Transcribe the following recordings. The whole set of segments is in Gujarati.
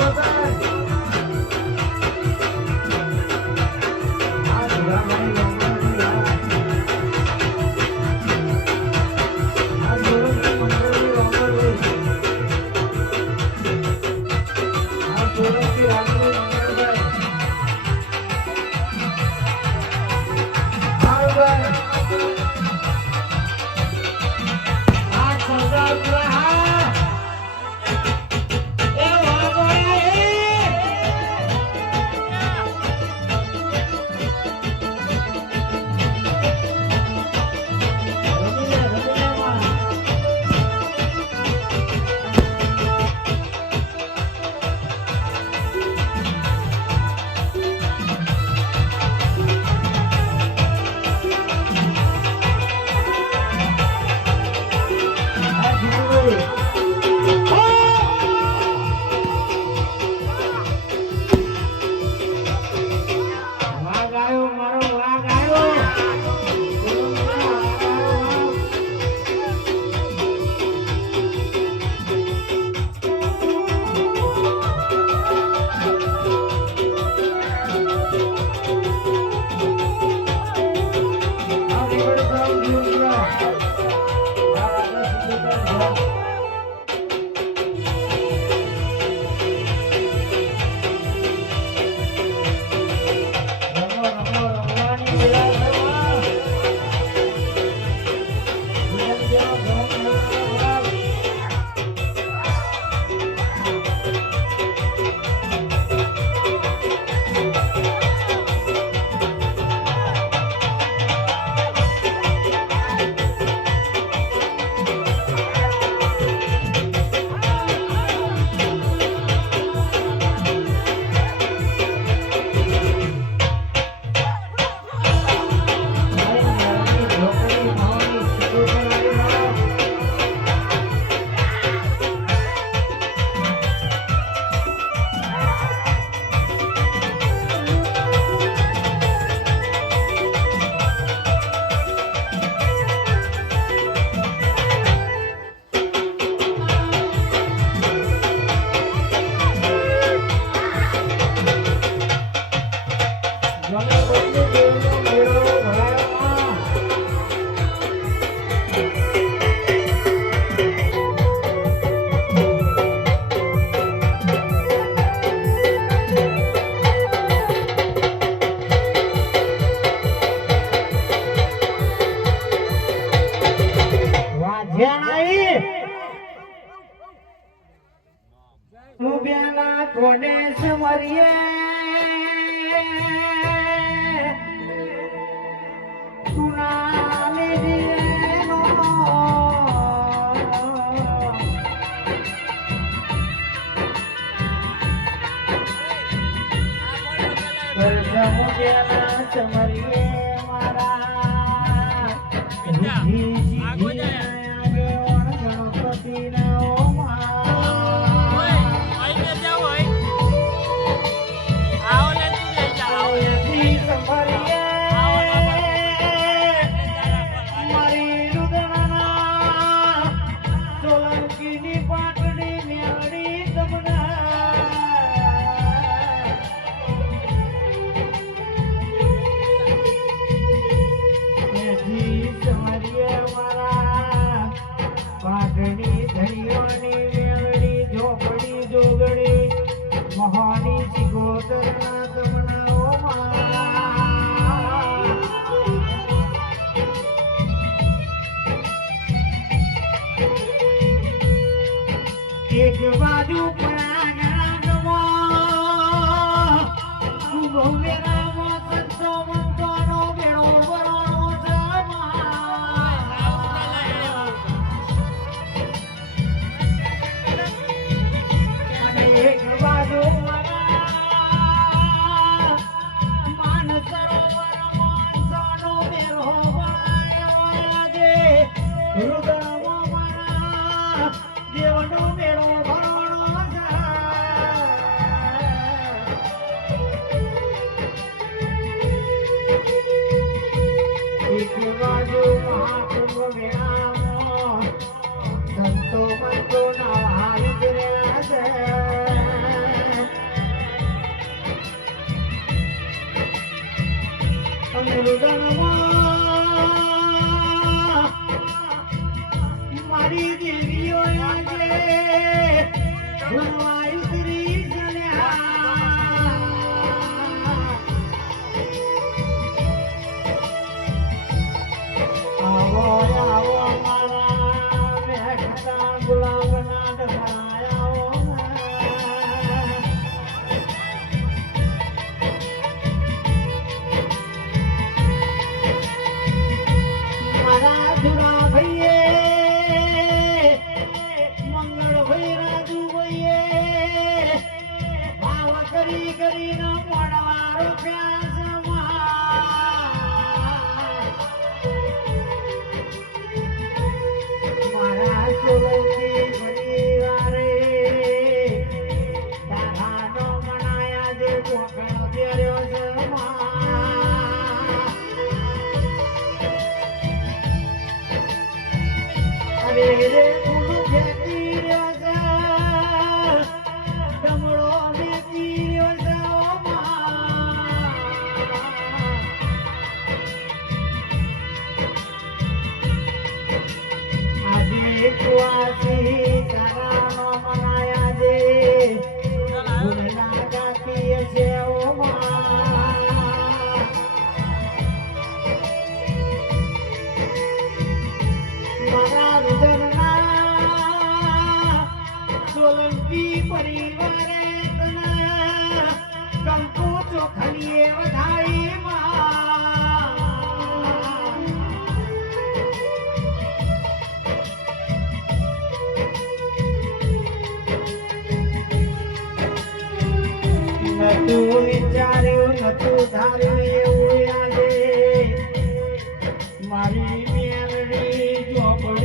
Bye-bye. રૂપિયાના કોને સમરીએ સુનામી દિયે નો રૂપિયાના સમરીએ એક બાજુ પ્રાણ ભવ્ય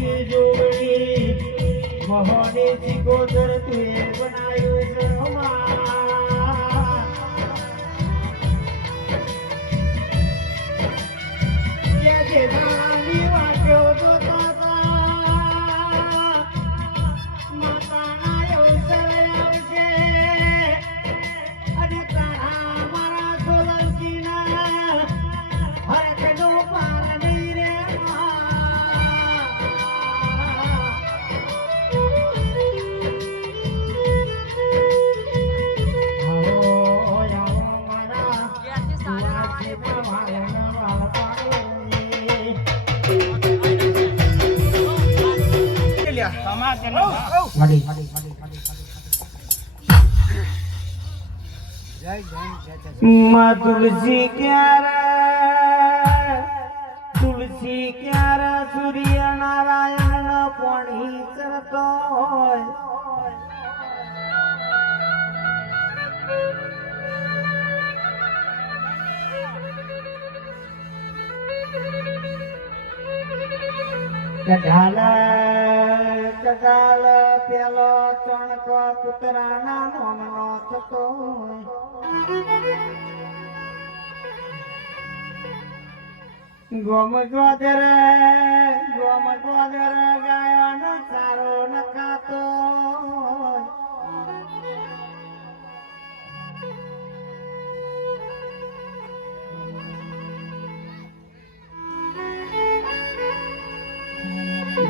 ચોપડી જોગડી મોહની સિકોદર તુએ બનાવ્યું છે રમા. કે જે માં તુલસી ક્યારે? તુલસી ક્યારે સૂર્ય નારાયણ પોણી ચરતો હોય? કઢાલ કઢાલ પેલો ચણકો કૂતરાના નોમનો થતો ગોમ ગોદર ગોમ ગોદર ગાયોનો ચારો ન ખાતો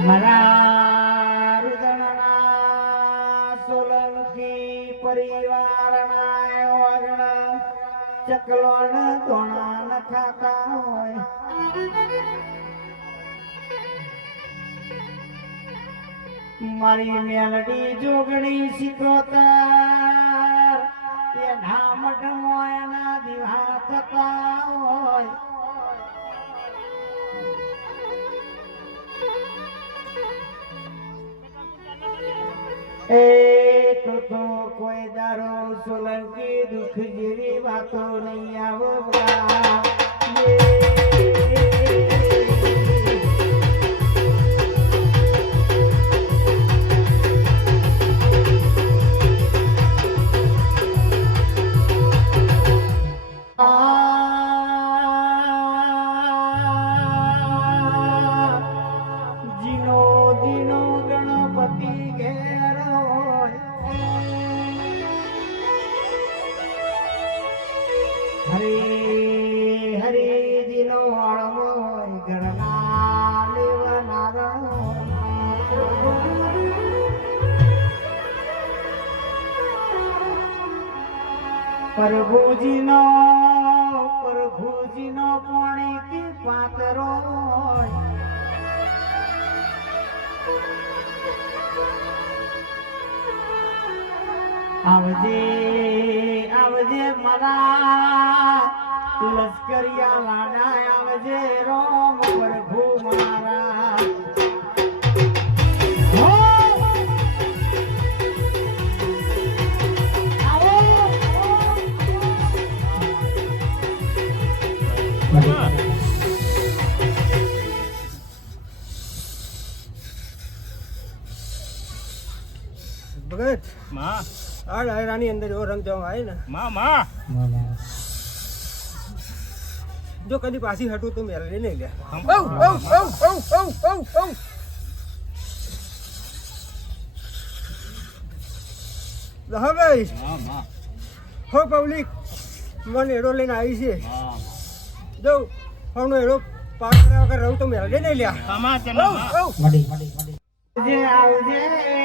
મારા સોલંકી પરિવારના ચકલો ધોણા ન ખાતા હોય. મારી મેલડી જોગણી શીખોતર એ મઢમાં એના દિવા થતા હોય. એ તો કોઈ દારો સોલંકી દુઃખ જેવી વાતો નહીં આવવા પ્રભુજીનો પ્રભુજીનો પોણીથી પાતરો આવજે આવજે મારા લશ્કરિયા ભગતમાં. આ ડાયરાની અંદર એવો રંગ જવા આવે ને. માં માં. જો કદી પાછી હટું તો મેળવી નહીં લે હવે હો પબ્લિક મને એડો લઈને આવી છે. જઉં. પણ એનો પાર કર્યા વગર રહું તો મેળવે નહીં લ્યા. આવજે આવજે.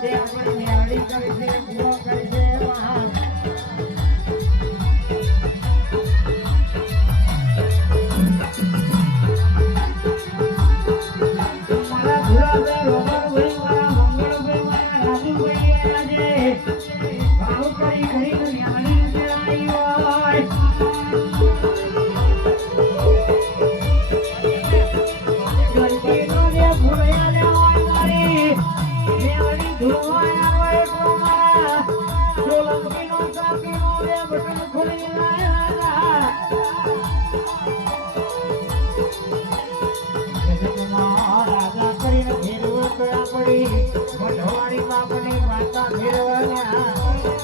Yeah, I'm gonna. બાપની